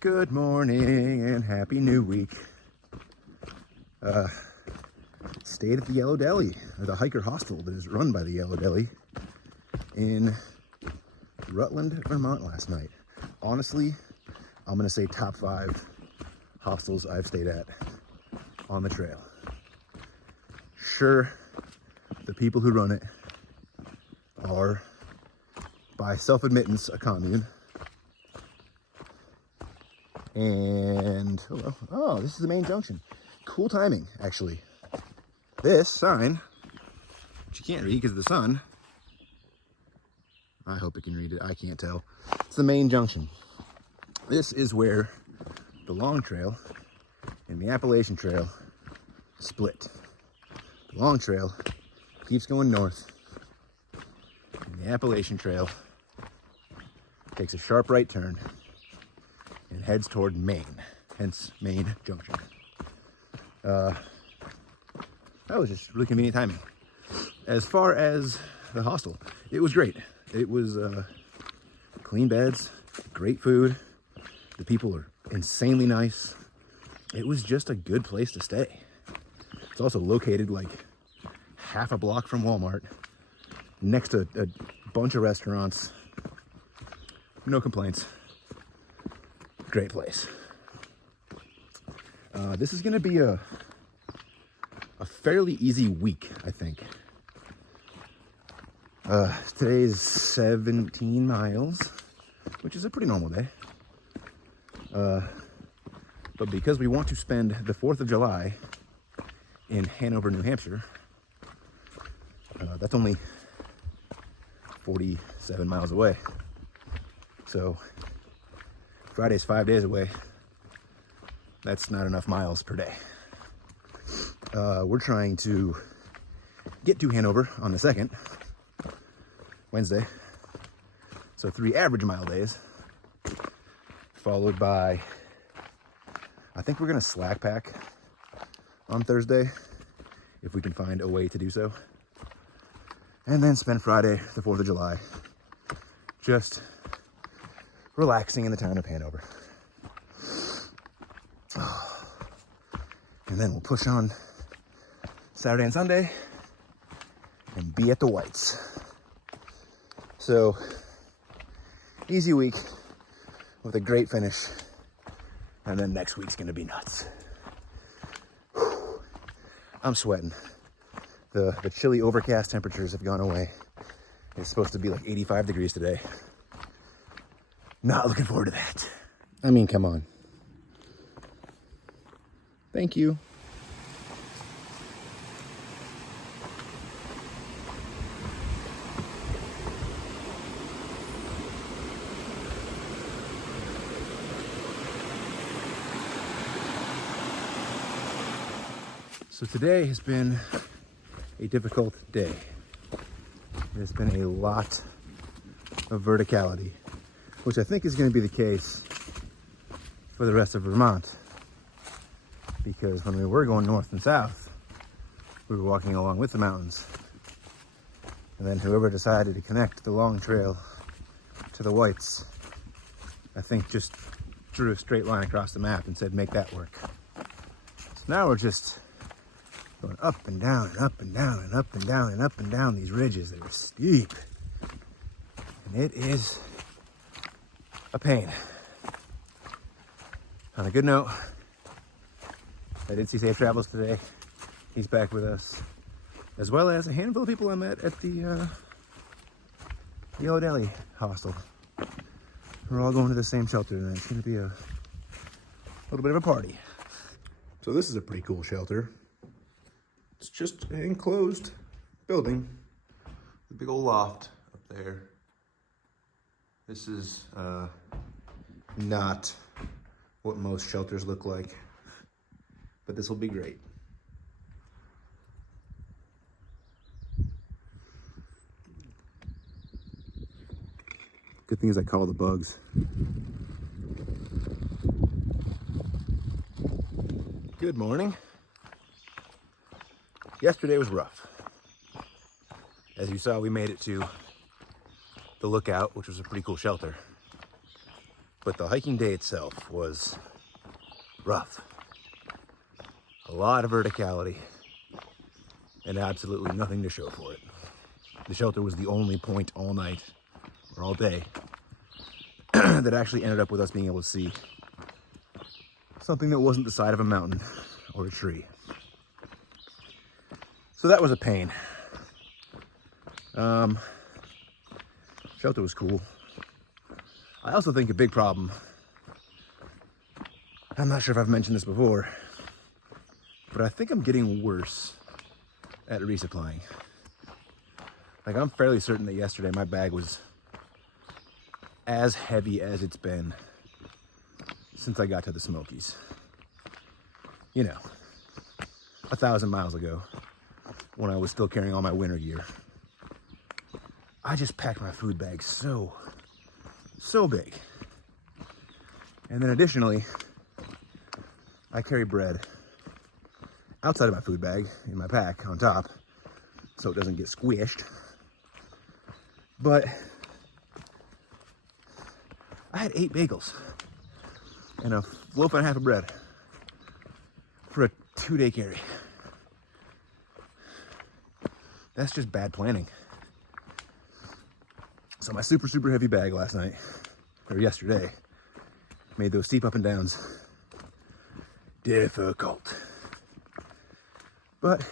Good morning and happy new week. Stayed at the Yellow Deli, or the hiker hostel that is run by the Yellow Deli in Rutland, Vermont last night. Honestly, I'm gonna say top 5 hostels I've stayed at on the trail. Sure, the people who run it are, by self-admittance, a commune. And hello. Oh, this is the main junction. Cool timing, actually. This sign, which you can't read because of the sun. I hope it can read it. I can't tell. It's the main junction. This is where the Long Trail and the Appalachian Trail split. The Long Trail keeps going north, and the Appalachian Trail takes a sharp right turn and heads toward Maine, hence Maine Junction. That was just really convenient timing. As far as the hostel, it was great. It was clean beds, great food. The people are insanely nice. It was just a good place to stay. It's also located like half a block from Walmart, next to a bunch of restaurants. No complaints. Great place. This is going to be a fairly easy week, I think. Today's 17 miles, which is a pretty normal day. But because we want to spend the 4th of July in Hanover, New Hampshire, that's only 47 miles away. So Friday's 5 days away. That's not enough miles per day. We're trying to get to Hanover on the 2nd, Wednesday. So 3 average mile days, followed by, I think we're gonna slack pack on Thursday, if we can find a way to do so. And then spend Friday, the 4th of July, just relaxing in the town of Hanover. And then we'll push on Saturday and Sunday and be at the Whites. So, easy week with a great finish. And then next week's gonna be nuts. I'm sweating. The chilly overcast temperatures have gone away. It's supposed to be like 85 degrees today. Not looking forward to that. I mean, come on. Thank you. So today has been a difficult day. There's been a lot of verticality, which I think is going to be the case for the rest of Vermont. Because when we were going north and south, we were walking along with the mountains. And then whoever decided to connect the Long Trail to the Whites, I think just drew a straight line across the map and said, make that work. So now we're just going up and down and up and down and up and down and up and down these ridges that are steep. And it is a pain. On a good note, I did see Safe Travels today. He's back with us, as well as a handful of people I met at the Yellow Deli hostel. We're all going to the same shelter, and it's going to be a little bit of a party. So this is a pretty cool shelter. It's just an enclosed building, a big old loft up there. This is not what most shelters look like, but this will be great. Good thing is I call the bugs. Good morning. Yesterday was rough. As you saw, we made it to the Lookout, which was a pretty cool shelter. but the hiking day itself was rough. A lot of verticality and absolutely nothing to show for it. The shelter was the only point all night or all day that actually ended up with us being able to see something that wasn't the side of a mountain or a tree. So that was a pain. Shelter was cool. I also think a big problem, I'm not sure if I've mentioned this before, but I think I'm getting worse at resupplying. Like, I'm fairly certain that yesterday my bag was as heavy as it's been since I got to the Smokies. You know, 1,000 miles ago, when I was still carrying all my winter gear. I just packed my food bag so big. And then additionally, I carry bread outside of my food bag in my pack on top, so it doesn't get squished. But I had 8 bagels and a loaf and a half of bread for a 2-day carry. That's just bad planning. So my super heavy bag last night, or yesterday, made those steep up and downs difficult. But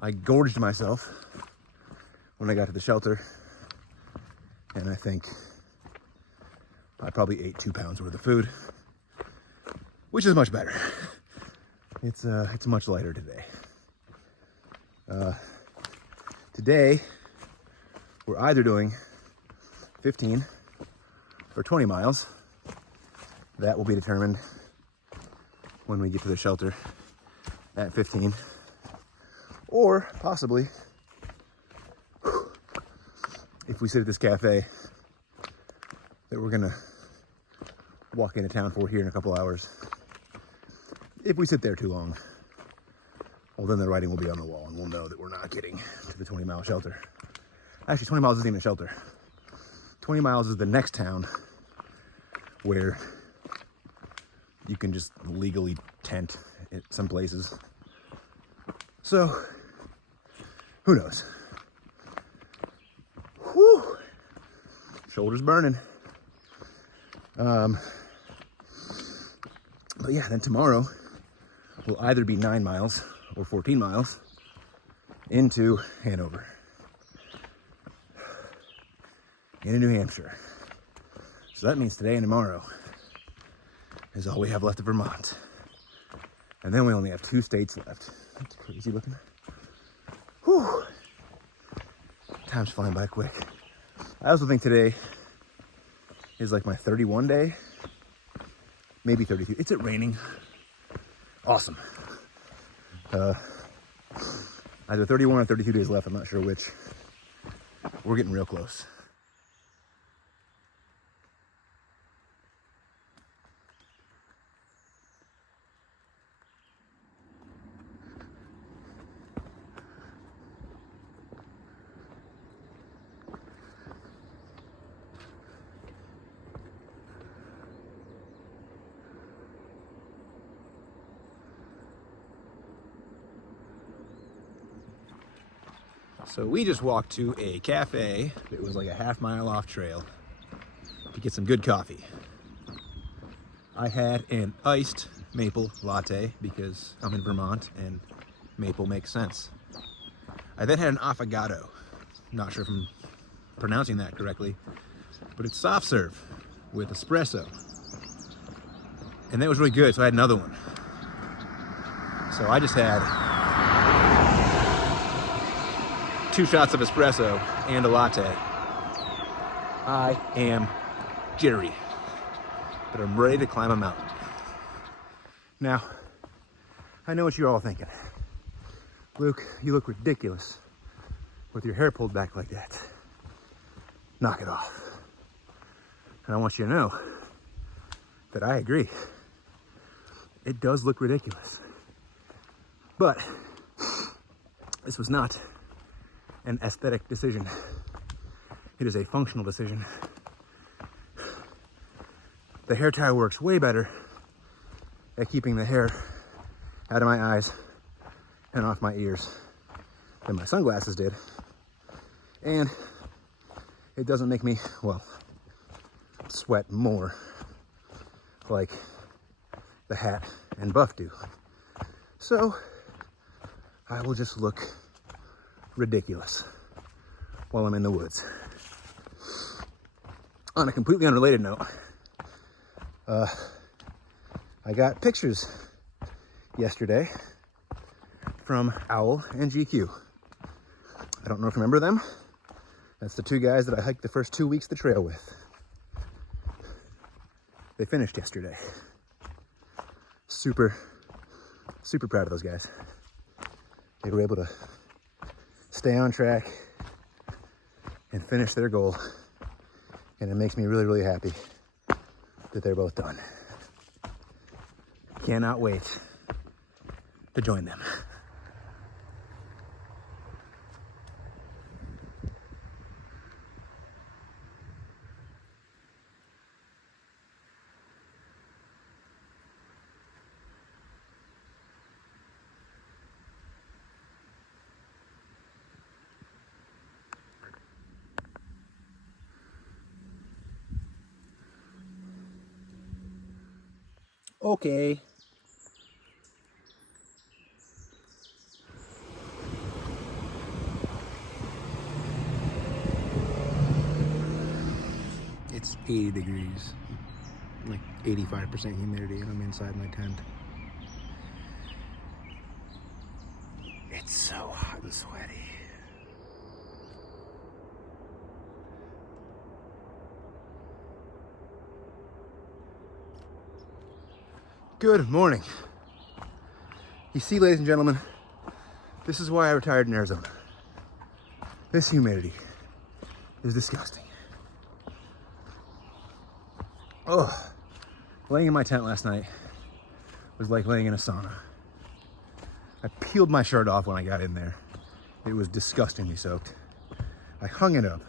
I gorged myself when I got to the shelter, and I think I probably ate 2 pounds worth of food, which is much better. It's much lighter today. Today, we're either doing 15 or 20 miles. That will be determined when we get to the shelter at 15. Or possibly, if we sit at this cafe that we're gonna walk into town for here in a couple hours. If we sit there too long, well, then the writing will be on the wall and we'll know that we're not getting to the 20-mile shelter. Actually, 20 miles isn't even a shelter. 20 miles is the next town where you can just legally tent at some places. So, who knows? Whew. Shoulders burning. But yeah, then tomorrow will either be 9 miles or 14 miles into Hanover, into New Hampshire. So that means today and tomorrow is all we have left of Vermont. And then we only have 2 states left. That's crazy looking. Whew. Time's flying by quick. I also think today is like my 31 day, maybe 32. It's raining. Awesome. Either 31 or 32 days left. I'm not sure which. We're getting real close. So we just walked to a cafe that was like a half-mile off trail to get some good coffee. I had an iced maple latte because I'm in Vermont and maple makes sense. I then had an affogato. Not sure if I'm pronouncing that correctly, but it's soft serve with espresso. And that was really good, so I had another one. So I just had 2 shots of espresso and a latte. I am jittery, but I'm ready to climb a mountain. Now, I know what you're all thinking. Luke, you look ridiculous with your hair pulled back like that. Knock it off. And I want you to know that I agree. It does look ridiculous. But this was not an aesthetic decision. It is a functional decision. The hair tie works way better at keeping the hair out of my eyes and off my ears than my sunglasses did. And it doesn't make me, well, sweat more like the hat and buff do. So I will just look ridiculous while I'm in the woods. On a completely unrelated note, I got pictures yesterday from Owl and GQ. I don't know if you remember them. That's the two guys that I hiked the first 2 weeks of the trail with. They finished yesterday. Super proud of those guys. They were able to stay on track and finish their goal. And it makes me really happy that they're both done. Cannot wait to join them. Okay. It's 80 degrees, like 85% humidity, and I'm inside my tent. It's so hot and sweaty. Good morning. You see, ladies and gentlemen, this is why I retired in Arizona. This humidity is disgusting. Oh, laying in my tent last night was like laying in a sauna. I peeled my shirt off when I got in there. It was disgustingly soaked. I hung it up.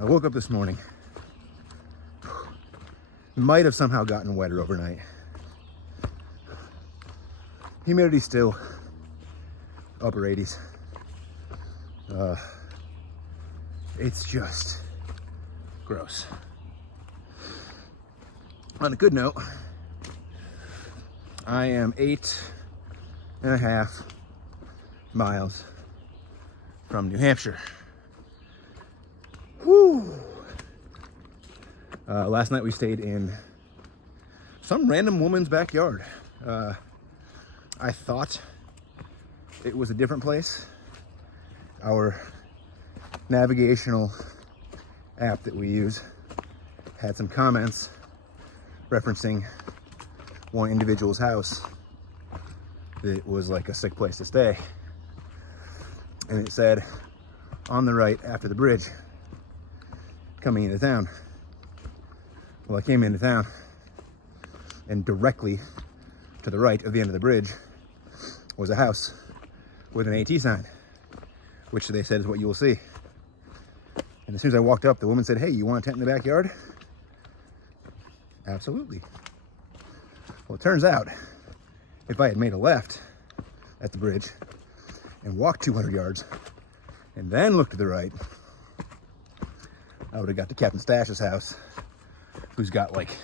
I woke up this morning. Might have somehow gotten wetter overnight. Humidity still upper 80s. It's just gross. On a good note, I am 8.5 miles from New Hampshire. Whew. Last night we stayed in some random woman's backyard. I thought it was a different place. Our navigational app that we use had some comments referencing one individual's house that was like a sick place to stay. And it said, on the right after the bridge, coming into town. Well, I came into town, and directly to the right of the end of the bridge was a house with an AT sign, which they said is what you will see. And as soon as I walked up, the woman said, "Hey, you want a tent in the backyard?" Absolutely. Well, it turns out, if I had made a left at the bridge and walked 200 yards and then looked to the right, I would have got to Captain Stash's house, who's got like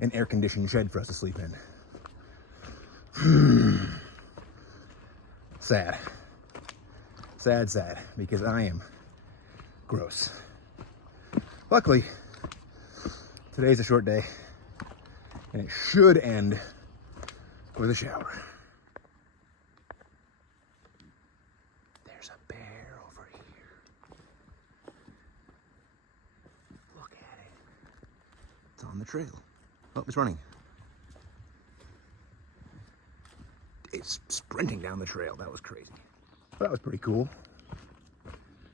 an air-conditioned shed for us to sleep in. Sad, because I am gross. Luckily, today's a short day, and it should end with a shower. There's a bear over here. Look at it. It's on the trail. Oh, it's running. It's sprinting down the trail. That was crazy. But that was pretty cool.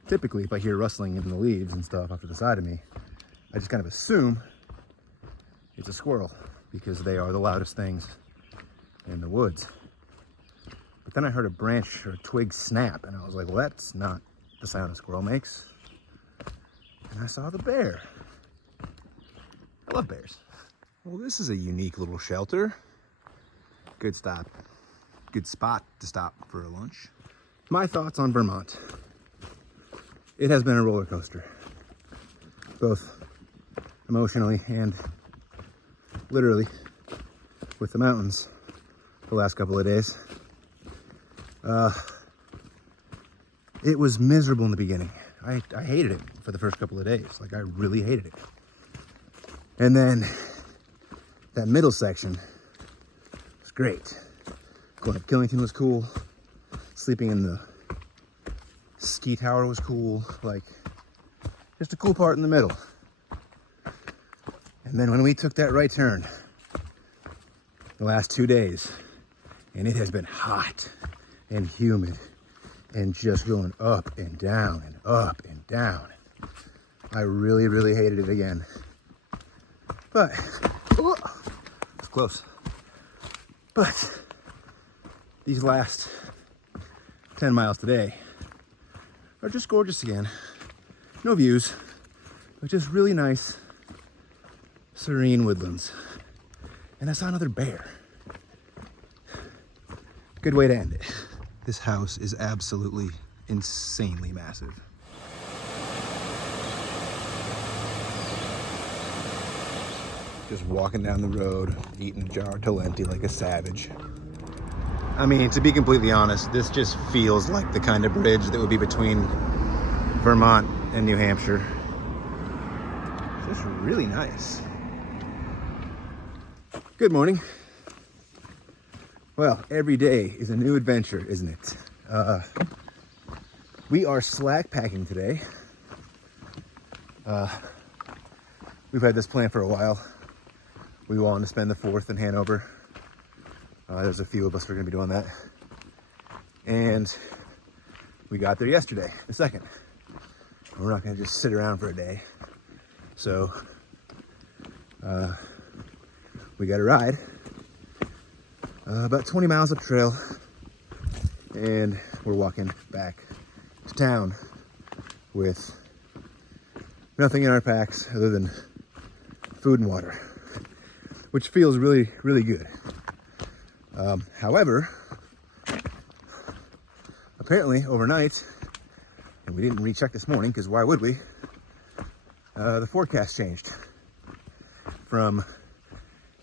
Typically, if I hear rustling in the leaves and stuff off to the side of me, I just kind of assume it's a squirrel because they are the loudest things in the woods. But then I heard a branch or a twig snap, and I was like, well, that's not the sound a squirrel makes. And I saw the bear. Hello. love bears. Well, this is a unique little shelter. Good spot to stop for a lunch. My thoughts on Vermont. It has been a roller coaster, both emotionally and literally with the mountains the last couple of days. It was miserable in the beginning. I hated it for the first couple of days. Like, I really hated it. And then that middle section was great. Going up Killington was cool. Sleeping in the ski tower was cool. Like, just a cool part in the middle. And then when we took that right turn, the last 2 days, and it has been hot and humid and just going up and down and up and down. I really, really hated it again. But, it's close. But these last 10 miles today are just gorgeous again. No views, but just really nice, serene woodlands. And I saw another bear. Good way to end it. This house is absolutely insanely massive. Just walking down the road, eating a jar of Talenti like a savage. I mean, to be completely honest, this just feels like the kind of bridge that would be between Vermont and New Hampshire. Just really nice. Good morning. Well, every day is a new adventure, isn't it? We are slack packing today. We've had this plan for a while. We wanted to spend the 4th in Hanover. There's a few of us who are going to be doing that. And we got there yesterday, the 2nd. We're not going to just sit around for a day. So we got a ride. About 20 miles up trail, and we're walking back to town with nothing in our packs other than food and water, which feels really, really good. However, apparently overnight, and we didn't recheck this morning because why would we? The forecast changed from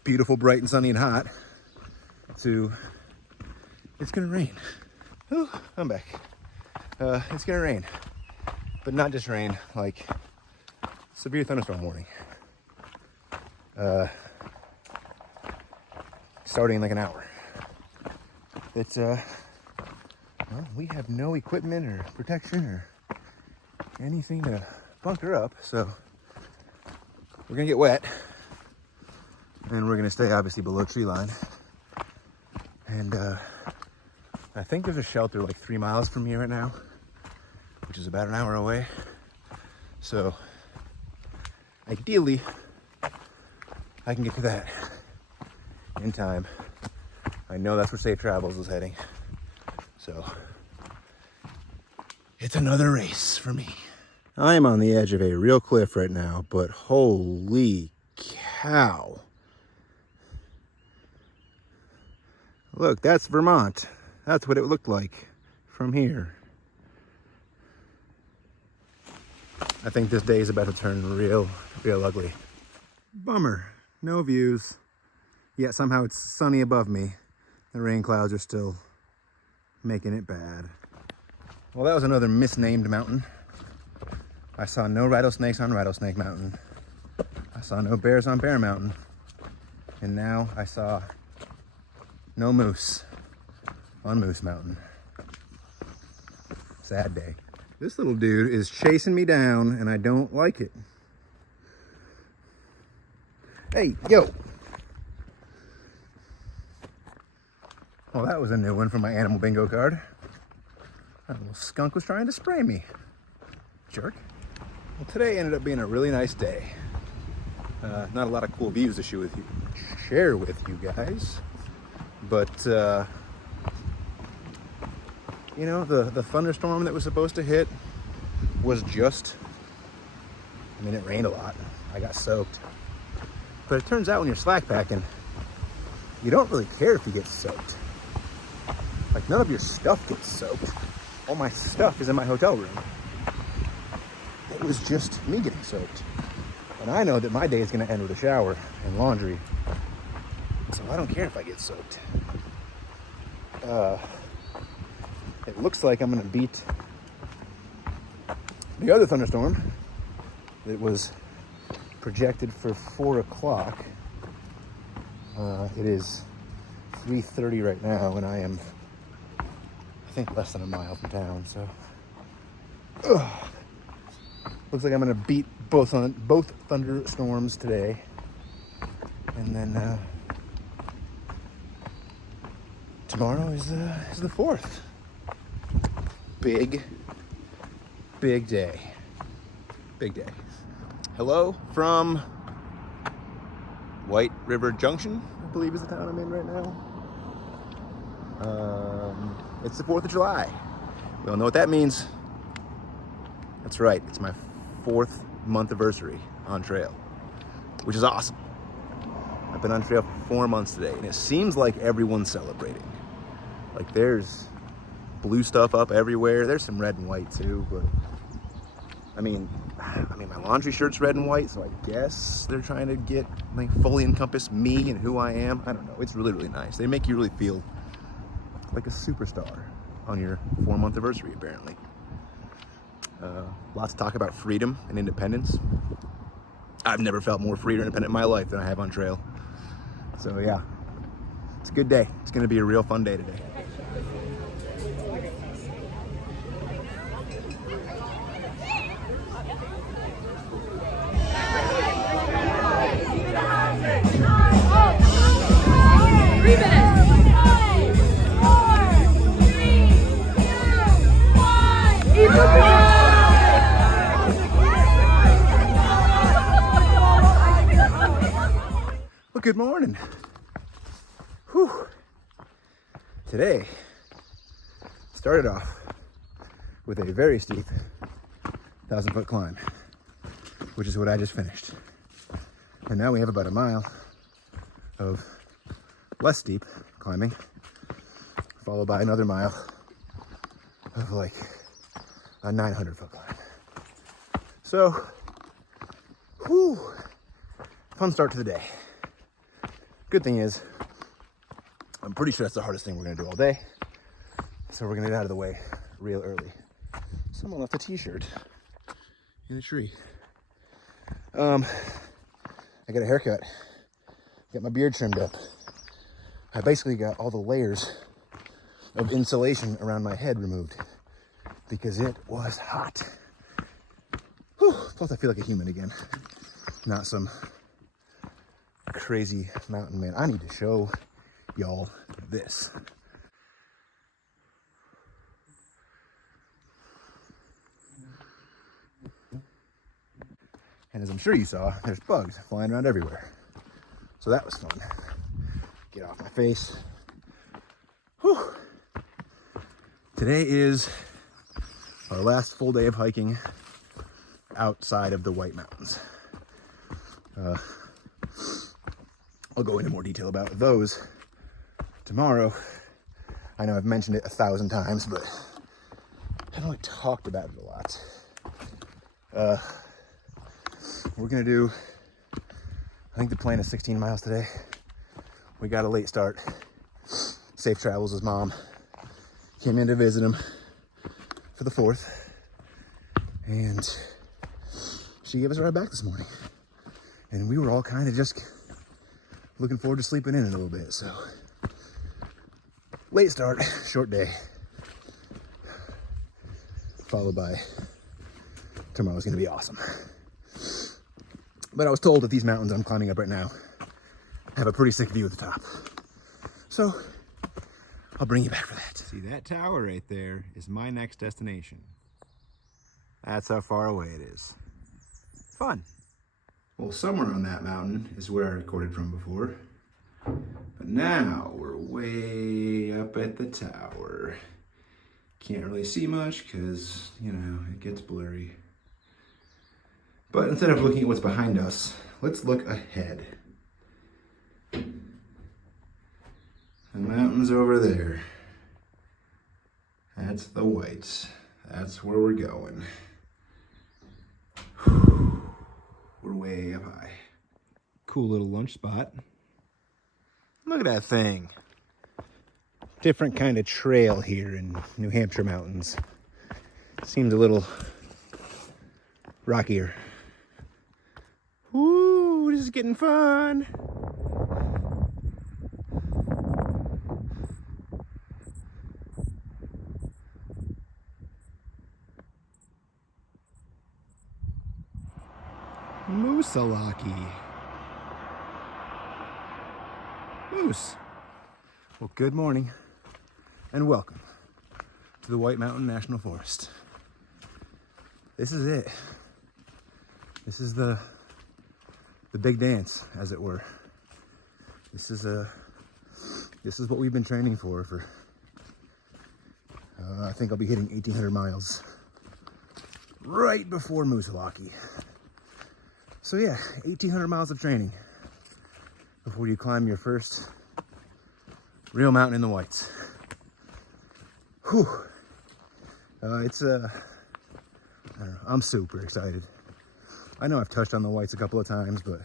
beautiful, bright and sunny and hot to it's gonna rain. Oh, I'm back. It's gonna rain, but not just rain, like severe thunderstorm warning. Starting in like an hour. It's well, we have no equipment or protection or anything to bunker up, so we're gonna get wet, and we're gonna stay obviously below tree line. And I think there's a shelter like 3 miles from here right now, which is about an hour away. So ideally, I can get to that in time. I know that's where Safe Travels is heading. So it's another race for me. I am on the edge of a real cliff right now, but holy cow. Look, that's Vermont. That's what it looked like from here. I think this day is about to turn real ugly. Bummer, no views. Yet somehow it's sunny above me. The rain clouds are still making it bad. Well, that was another misnamed mountain. I saw no rattlesnakes on Rattlesnake Mountain. I saw no bears on Bear Mountain. And now I saw no moose on Moose Mountain. Sad day. This little dude is chasing me down and I don't like it. Hey, yo. Well, that was a new one from my animal bingo card. That little skunk was trying to spray me. Jerk. Well, today ended up being a really nice day. Not a lot of cool views to share with you guys. But, you know, the thunderstorm that was supposed to hit was just, I mean, it rained a lot. I got soaked. But it turns out when you're slack packing, you don't really care if you get soaked. Like, none of your stuff gets soaked. All my stuff is in my hotel room. It was just me getting soaked. And I know that my day is gonna end with a shower and laundry. So I don't care if I get soaked. It looks like I'm gonna beat the other thunderstorm that was projected for 4 o'clock. It is 3:30 right now, and I am, I think, less than a mile from town. So, looks like I'm gonna beat both thunderstorms today, and then tomorrow is the 4th. Big day. Big day. Hello from White River Junction, I believe is the town I'm in right now. It's the 4th of July. We all know what that means. That's right, it's my 4th month anniversary on trail, which is awesome. I've been on trail for 4 months today, and it seems like everyone's celebrating. Like, there's blue stuff up everywhere. There's some red and white too, but I mean, my laundry shirt's red and white, so I guess they're trying to get, like, fully encompass me and who I am. I don't know. It's really, really nice. They make you really feel like a superstar on your 4-month anniversary, apparently. Lots of talk about freedom and independence. I've never felt more free or independent in my life than I have on trail. So yeah, it's a good day. It's gonna be a real fun day today. Well, good morning. Whew. Today started off with a very steep 1,000-foot climb, which is what I just finished. And now we have about a mile of less steep climbing, followed by another mile of like a 900-foot climb. So, whew, fun start to the day. Good thing is, I'm pretty sure that's the hardest thing we're gonna do all day. So we're gonna get out of the way real early. Someone left a t-shirt in a tree. I got a haircut, got my beard trimmed up. I basically got all the layers of insulation around my head removed because it was hot. Whew, plus I feel like a human again, not some crazy mountain man. I need to show y'all this. And as I'm sure you saw, there's bugs flying around everywhere. So that was fun. Get off my face. Whew. Today is our last full day of hiking outside of the White Mountains. I'll go into more detail about those tomorrow. I know I've mentioned it 1,000 times, but I haven't really talked about it a lot. We're gonna do, I think the plan is 16 miles today. We got a late start. Safe travels. His mom came in to visit him for the 4th, and she gave us a ride back this morning. And we were all kind of just looking forward to sleeping in a little bit. So late start, short day, followed by tomorrow's gonna be awesome. But I was told that these mountains I'm climbing up right now have a pretty sick view at the top. So I'll bring you back for that. See, that tower right there is my next destination. That's how far away it is. Fun. Well, somewhere on that mountain is where I recorded from before. But now we're way up at the tower. Can't really see much because, you know, it gets blurry. But instead of looking at what's behind us, let's look ahead. And mountains over there. That's the Whites. That's where we're going. We're way up high. Cool little lunch spot. Look at that thing. Different kind of trail here in New Hampshire mountains. Seems a little rockier. Woo, this is getting fun. Moosalaki. Moose. Well, good morning and welcome to the White Mountain National Forest. This is it. This is the big dance, as it were. This is what we've been training for I think I'll be hitting 1,800 miles right before Moosalaki. So yeah, 1,800 miles of training before you climb your first real mountain in the Whites. Whew. I don't know, I'm super excited. I know I've touched on the Whites a couple of times, but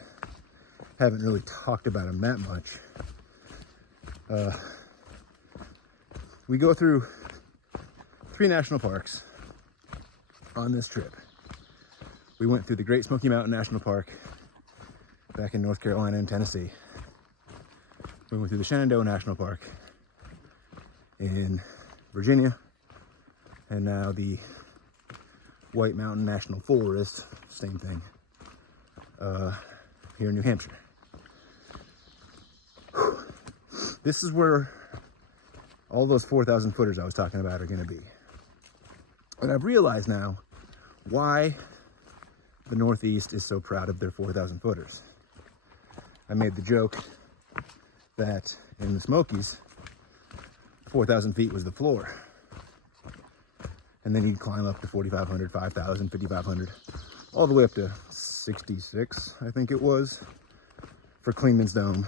haven't really talked about them that much. We go through 3 national parks on this trip. We went through the Great Smoky Mountain National Park back in North Carolina and Tennessee. We went through the Shenandoah National Park in Virginia, and now the White Mountain National Forest, same thing, here in New Hampshire. This is where all those 4,000 footers I was talking about are going to be. And I've realized now why the Northeast is so proud of their 4,000 footers. I made the joke that in the Smokies, 4,000 feet was the floor. And then you'd climb up to 4,500, 5,000, 5,500, all the way up to 66, I think it was, for Klingman's Dome,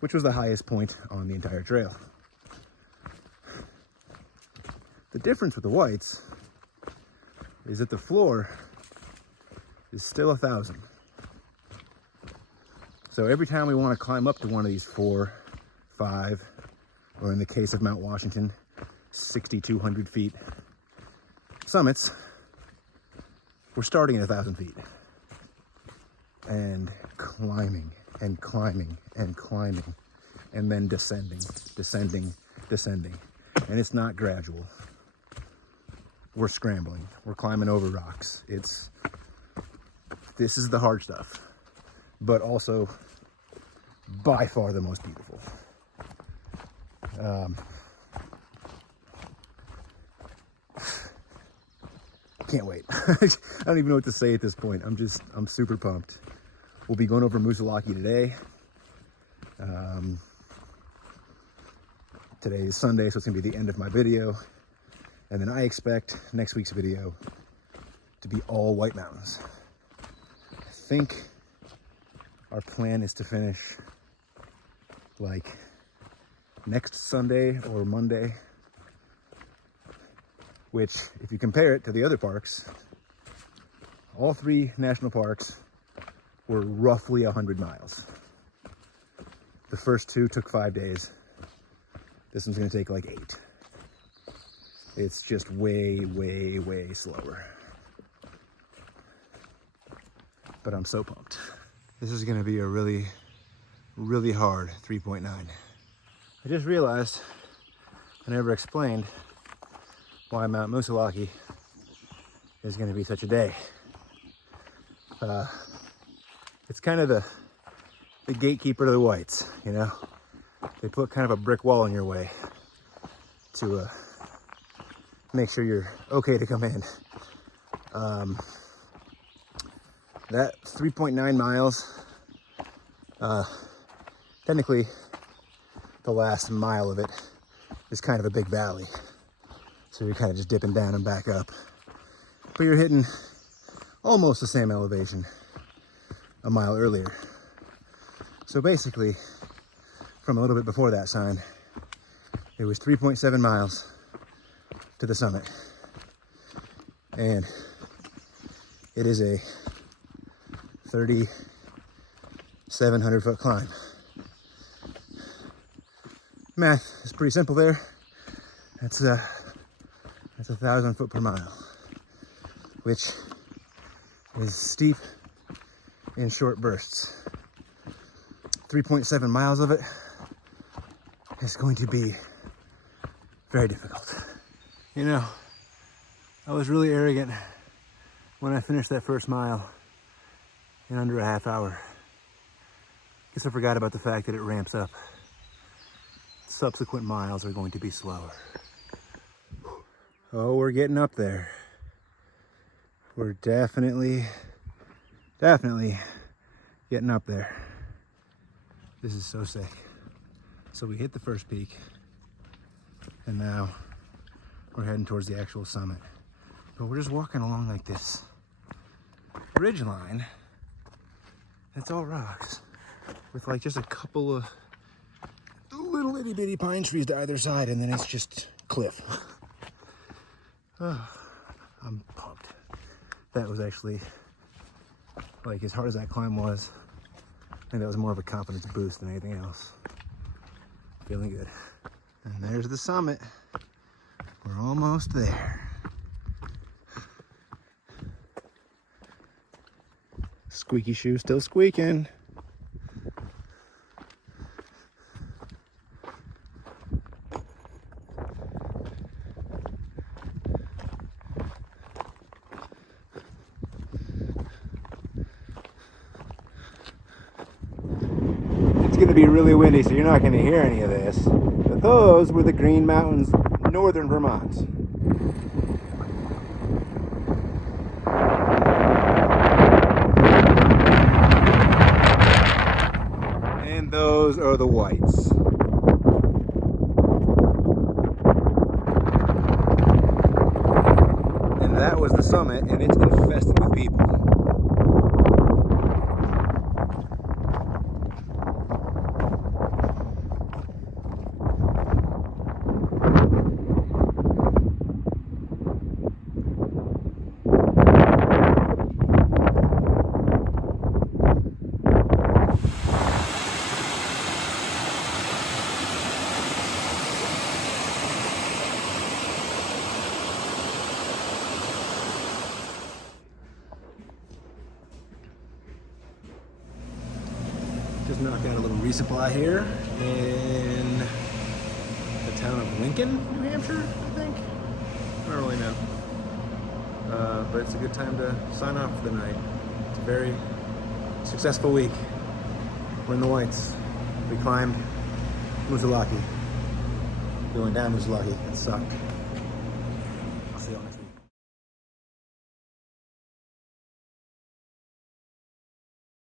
which was the highest point on the entire trail. The difference with the Whites is that the floor is still 1,000. So every time we want to climb up to one of these 4, 5, or in the case of Mount Washington, 6,200 feet summits, we're starting at 1,000 feet and climbing and climbing and climbing and then descending, descending, descending. And it's not gradual. We're scrambling. We're climbing over rocks. This is the hard stuff, but also by far the most beautiful. Can't wait. I don't even know what to say at this point. I'm super pumped. We'll be going over Moosalaki today. Today is Sunday, so it's gonna be the end of my video. And then I expect next week's video to be all White Mountains. I think our plan is to finish like next Sunday or Monday, which if you compare it to the other parks, all 3 national parks were roughly 100 miles. The first 2 took 5 days. This one's gonna take like 8. It's just way, way, way slower. But I'm so pumped. This is gonna be a really, really hard 3.9. I just realized I never explained why Mount Moosalaki is gonna be such a day. It's kind of the gatekeeper to the Whites, you know? They put kind of a brick wall in your way to make sure you're okay to come in. That 3.9 miles, technically the last mile of it is kind of a big valley. So you're kind of just dipping down and back up. But you're hitting almost the same elevation a mile earlier. So basically, from a little bit before that sign. It was 3.7 miles to the summit. And it is a 3,700 foot climb. Math is pretty simple there. That's 1,000 foot per mile, which is steep in short bursts. 3.7 miles of it is going to be very difficult. You know, I was really arrogant when I finished that first mile in under a half hour. Guess I forgot about the fact that it ramps up. Subsequent miles are going to be slower. Oh, we're getting up there. We're definitely getting up there. This is so sick. So we hit the first peak, and now we're heading towards the actual summit. But we're just walking along like this ridge line. It's all rocks with like just a couple of little itty bitty pine trees to either side, and then it's just cliff. Oh, I'm pumped. That was actually, like, as hard as that climb was, I think that was more of a confidence boost than anything else. Feeling good. And there's the summit. We're almost there. Squeaky shoe still squeaking. It's going to be really windy, so you're not going to hear any of this. But those were the Green Mountains, northern Vermont. And those are the whites. And that was the summit, and it's infested with people. Just knocked out a little resupply here in the town of Lincoln, New Hampshire, I think. I don't really know. But it's a good time to sign off for the night. It's a very successful week. We're in the whites. We climbed Musalaki. Going down Musalaki. It sucked. I'll see you all next time.